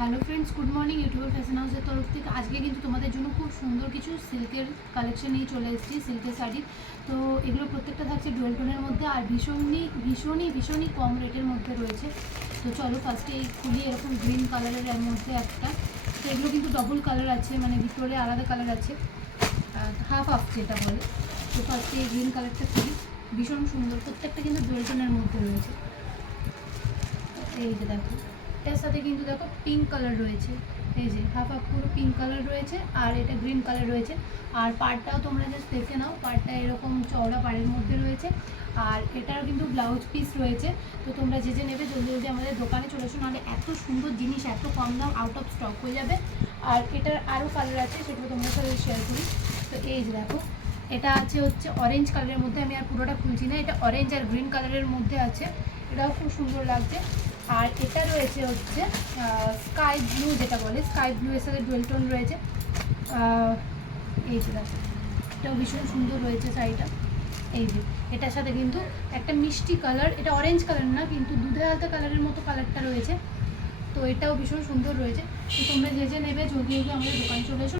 Hello friends, good morning. YouTube fashion হাউসের তরফ থেকে আজকে কিন্তু তোমাদের জন্য খুব সুন্দর কিছু সিল্কের কালেকশন নিয়ে চলে এসেছি, সিল্কের শাড়ি। তো এগুলো প্রত্যেকটা থাকছে ডুয়েল টোনের মধ্যে, আর ভীষণই কম রেটের মধ্যে রয়েছে। তো চলো ফার্স্টে এই খুলি, এরকম গ্রিন কালারের এর মধ্যে একটা। তো এগুলো কিন্তু ডবল কালার আছে, মানে ভিতরে আলাদা কালার আছে, হাফ হাফ যেটা বলে। তো ফার্স্টে এই গ্রিন কালারটা খুলি, ভীষণ সুন্দর, প্রত্যেকটা কিন্তু ডুয়েল টোনের মধ্যে রয়েছে। এই যে দেখো, এটার সাথে কিন্তু দেখো পিঙ্ক কালার রয়েছে, এই যে হাফ হাফ পুরো পিঙ্ক কালার রয়েছে, আর এটা গ্রিন কালার রয়েছে। আর পাড়টাও তোমরা জাস্ট দেখে নাও, পাড়টা এরকম চওড়া পাড়ের মধ্যে রয়েছে। আর এটারও কিন্তু ব্লাউজ পিস রয়েছে। তো তোমরা যে নেবে জলদি জলদি আমাদের দোকানে চলে এসো, নাহলে এত সুন্দর জিনিস এত কম দাম আউট অফ স্টক হয়ে যাবে। আর এটার আরও কালার আছে, সেগুলো তোমরা সাথে শেয়ার করি। তো এই যে দেখো, এটা আছে হচ্ছে অরেঞ্জ কালারের মধ্যে, আমি আর পুরোটা খুলছি না, এটা অরেঞ্জ আর গ্রিন কালারের মধ্যে আছে, এটাও খুব সুন্দর লাগছে। আর এটা রয়েছে হচ্ছে স্কাই ব্লু, যেটা বলে স্কাই ব্লু, এর সাথে ডুয়েল টোন রয়েছে। এই যে দেখো, এটাও ভীষণ সুন্দর রয়েছে শাড়িটা। এই যে এটার সাথে কিন্তু একটা মিষ্টি কালার, এটা অরেঞ্জ কালার না কিন্তু দুধে আলতা কালারের মতো কালারটা রয়েছে। তো এটাও ভীষণ সুন্দর রয়েছে। তো তোমরা যে নেবে জলদি জলদি আমাদের দোকানে চলে এসো।